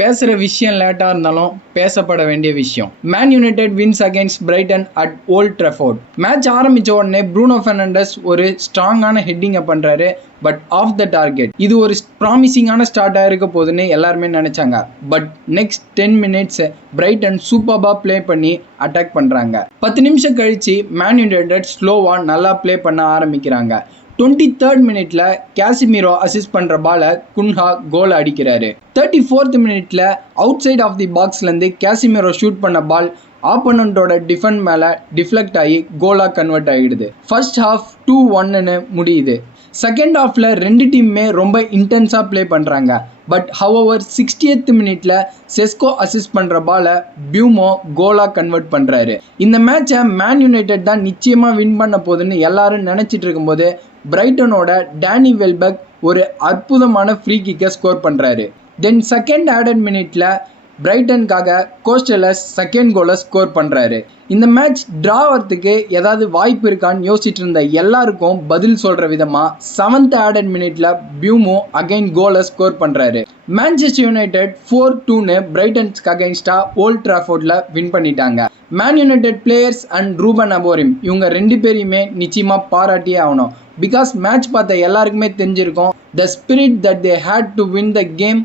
பேசுற விஷயம் லேட்டா இருந்தாலும் பேசப்பட வேண்டிய விஷயம். Man United wins against Brighton at Old Trafford. Match ஆரம்பிச்ச உடனே ப்ரூனோ பெர்னாண்டஸ் ஒரு ஸ்ட்ராங்கான ஹெட்டிங்கை பண்றாரு. But off the target. இது ஒரு ப்ராமிசிங்கான ஸ்டார்ட்டாக இருக்க போதுன்னு எல்லாருமே நினைச்சாங்க. பட் நெக்ஸ்ட் 10 மினிட்ஸ் பிரைட்டன் சூப்பர்பா ப்ளே பண்ணி அட்டாக் பண்றாங்க. 10 நிமிஷம் கழிச்சு மேன் யுனைடெட் ஸ்லோவா நல்லா ப்ளே பண்ண ஆரம்பிக்கிறாங்க. 23rd மினிட்ல கேசிமிரோ அசிஸ்ட் பண்ற பால குன்ஹா கோல் அடிக்கிறாரு. 34th மினிட்ல அவுட் சைட் ஆஃப் தி பாக்ஸ்ல இருந்து கேசிமிரோ ஷூட் பண்ண பால் ஆப்போனண்டோட டிஃபெண்ட் மேல டிஃப்ளெக்ட் ஆகி கோலா கன்வெர்ட் ஆகிடுது. ஃபர்ஸ்ட் ஹாஃப் 2-1 முடியுது. செகண்ட் ஹாஃப்ல ரெண்டு டீமுமே ரொம்ப இன்டென்ஸா ப்ளே பண்றாங்க. பட் ஹவவர் 60th மினிட்ல செஸ்கோ அசிஸ்ட் பண்ற பால பியூமோ கோலா கன்வெர்ட் பண்றாரு. இந்த மேட்சை மேன் யுனைடெட் தான் நிச்சயமா வின் பண்ண போகுதுன்னு எல்லாரும் நினைச்சிட்டு இருக்கும்போது பிரைட்டனோட டேனி வெல்பெக் ஒரு அற்புதமான ஃப்ரீ கிக்கை ஸ்கோர் பண்றாரு. தென் செகண்ட் ஆடட் மினிட்ல பிரைட்டனுக்காக கோஸ்டலஸ் செகண்ட் கோலை ஸ்கோர் பண்றாரு. இந்த மேட்ச் டிரா வரத்துக்கு ஏதாவது வாய்ப்பு இருக்கான்னு யோசிச்சுட்டு இருந்த எல்லாருக்கும் பதில் சொல்ற விதமா 7th ஆடட் மினிட்ல பியூமோ அகைன் கோலை ஸ்கோர் பண்றாரு. மான்செஸ்டர் யுனைடெட் 4-2 பிரைட்டன்ஸ்க்கு அகைன்ஸ்டா ஓல்ட் ட்ராஃபோர்ட்ல வின் பண்ணிட்டாங்க. Man United players and Ruban Amorim இவங்க ரெண்டு பேரையுமே நிச்சயமா பாராட்டியே ஆகணும். பிகாஸ் மேட்ச் பார்த்த எல்லாருக்குமே தெரிஞ்சிருக்கும், the spirit that they had to win the game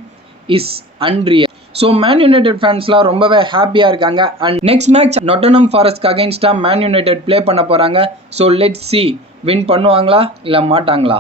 is unreal. So Man United ஃபேன்ஸ்லாம் ரொம்பவே ஹாப்பியாக இருக்காங்க. அண்ட் நெக்ஸ்ட் மேட்ச் நாட்டிங்ஹாம் ஃபாரஸ்ட்க்கு அகைன்ஸ்டாக மேன் யுனைடெட் ப்ளே பண்ண போகிறாங்க. ஸோ லெட்ஸ் சி வின் பண்ணுவாங்களா இல்லை மாட்டாங்களா.